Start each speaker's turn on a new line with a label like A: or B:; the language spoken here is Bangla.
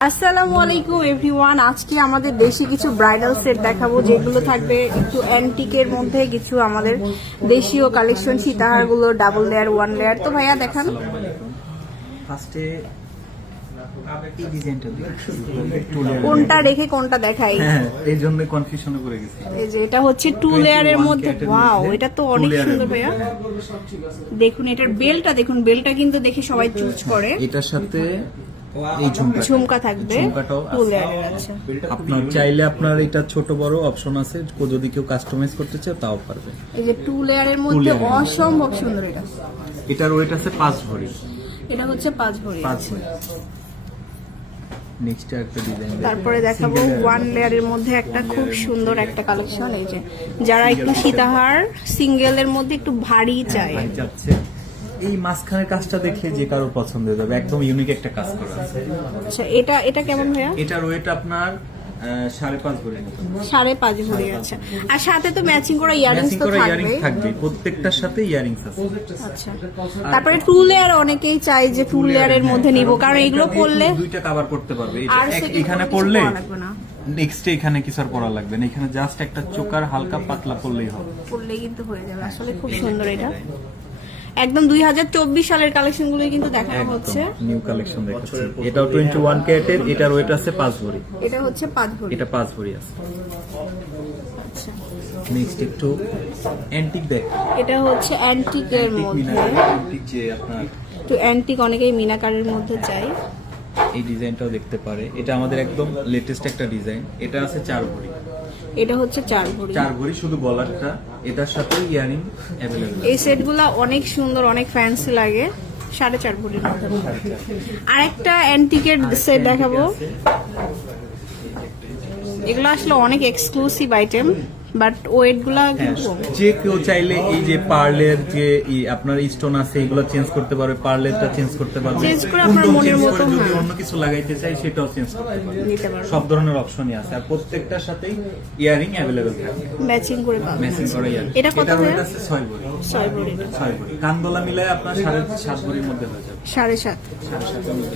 A: আসসালামু আলাইকুম এভরিওয়ান। আজকে আমাদের দেশি কিছু ব্রাইডাল সেট দেখাবো যেগুলো থাকবে একটু অ্যান্টিকের মধ্যে কিছু আমাদের দেশীয় কালেকশন সীতাহারগুলো ডাবল লেয়ার ওয়ান লেয়ার তো ভাইয়া দেখান।
B: ফার্স্টে
A: কোনটা রেখে কোনটা দেখাই?
B: হ্যাঁ এই জন্য কনফিউশনে পড়ে গেছি।
A: এই যে এটা হচ্ছে টু লেয়ারের মধ্যে। ওয়াও এটা তো অনেক সুন্দর ভাইয়া। দেখুন এটার বেলটা দেখুন বেলটা কিন্তু দেখে সবাই চুজ করে।
B: এটার সাথে এই ঝুমকা
A: ঝুমকা থাকবে।
B: আপনার চাইলে আপনার এটা ছোট বড় অপশন আছে যদি কেউ কাস্টমাইজ করতে চায় তাও পারবে।
A: এই যে টু লেয়ারের মধ্যে অসম্ভব সুন্দর এটা।
B: এটার ওয়েট আছে পাঁচ ভরি।
A: এটা হচ্ছে পাঁচ ভরি
B: পাঁচ
A: আছে।
B: ভরি। নেক্সট একটা ডিজাইন
A: তারপরে দেখাবো ওয়ান লেয়ারের মধ্যে। একটা খুব সুন্দর একটা কালেকশন এই যে। যারা একটু সীতাহার সিঙ্গেলের মধ্যে একটু ভারী চায়
B: যাচ্ছে এই মাঝখানের কাজটা দেখে যে কারও পছন্দ হয়ে যাবে একদম ইউনিক একটা কাজ করা আছে।
A: আচ্ছা এটা এটা কেমন ভাইয়া?
B: এটার ওয়েট আপনার সাড়ে পাঁচ ভরি
A: সাড়ে পাঁচ ভরি। আছে আর সাথে তো ম্যাচিং করা ইয়ারিংস
B: ম্যাচিং
A: তো থাকবে।
B: থাকবে। প্রত্যেকটার সাথে ইয়ারিংস আছে।
A: আচ্ছা। তারপরে টু লেয়ার অনেকেই যে টু লেয়ারের মধ্যে নিব। কারণ এগুলো
B: এই
A: পরলে
B: দুইটা কভার করতে পারবে। এখানে নেক্সট এখানে কিছু আর পড়া লাগবে না। এখানে জাস্ট একটা চোকার হালকা পাতলা পড়লেই হবে।
A: কিন্তু হয়ে যাবে। আসলে খুব সুন্দর এটা। একদম দুই হাজার চব্বিশ সালের কালেকশনগুলো কিন্তু দেখানো হচ্ছে।
B: নিউ কালেকশন দেখাচ্ছি। এটাও টোয়েন্টি ওয়ান ক্যারেটের এটার ওয়েট আছে পাঁচ ভরি।
A: এটা হচ্ছে পাঁচ ভরি।
B: এটা পাঁচ ভরি আছে।
A: আচ্ছা।
B: নেক্সট একটু অ্যান্টিক দেখ।
A: এটা হচ্ছে অ্যান্টিকের মধ্যে।
B: অ্যান্টিক যে আপনার
A: একটু অ্যান্টিক অনেকেই মিনাকারের মধ্যে চাই
B: এই ডিজাইনটাও দেখতে পারে। এটা আমাদের একদম লেটেস্ট একটা ডিজাইন এটা আছে চার ভরি।
A: এটা হচ্ছে চার ভরি।
B: চার ভরি শুধু গলারটা এটার সাথে ইয়ারিং অ্যাভেলেবেল
A: এই সেটগুলো অনেক সুন্দর অনেক ফ্যান্সি লাগে। সাড়ে চার ভরির মধ্যে। আর অ্যান্টিকের সেট দেখাবো। এগুলো আসলে অনেক এক্সক্লুসিভ আইটেম বাট ওয়েটগুলা
B: হ্যাঁ। যে কেউ চাইলে এই যে পার্লের যে আপনার স্টোন আছে এগুলো চেঞ্জ করতে পারবে পার্লেরটা চেঞ্জ করতে পারবে।
A: Change করে আপনার মনের মতো,
B: যদি
A: হ্যাঁ।
B: অন্য কিছু লাগাইতে চাই সেটাও চেঞ্জ করতে
A: পারবে।
B: সব ধরনের অপশনই আছে। আর প্রত্যেকটার সাথেই ইয়ারিং অ্যাভেলেবেল থাকবে
A: ম্যাচিং করে পাবেন।
B: ম্যাচিং করা ইয়ারিং
A: এটা কত
B: এটার
A: ভাইয়া?
B: weight আছে ছয় ভরি।
A: ছয় ভরি।
B: ছয় ভরি। কানদোলা মিলায় আপনার সাড়ে সাত ভরির মধ্যে হয়ে যাবে।
A: সাড়ে সাত।
B: সাড়ে সাত ভরি।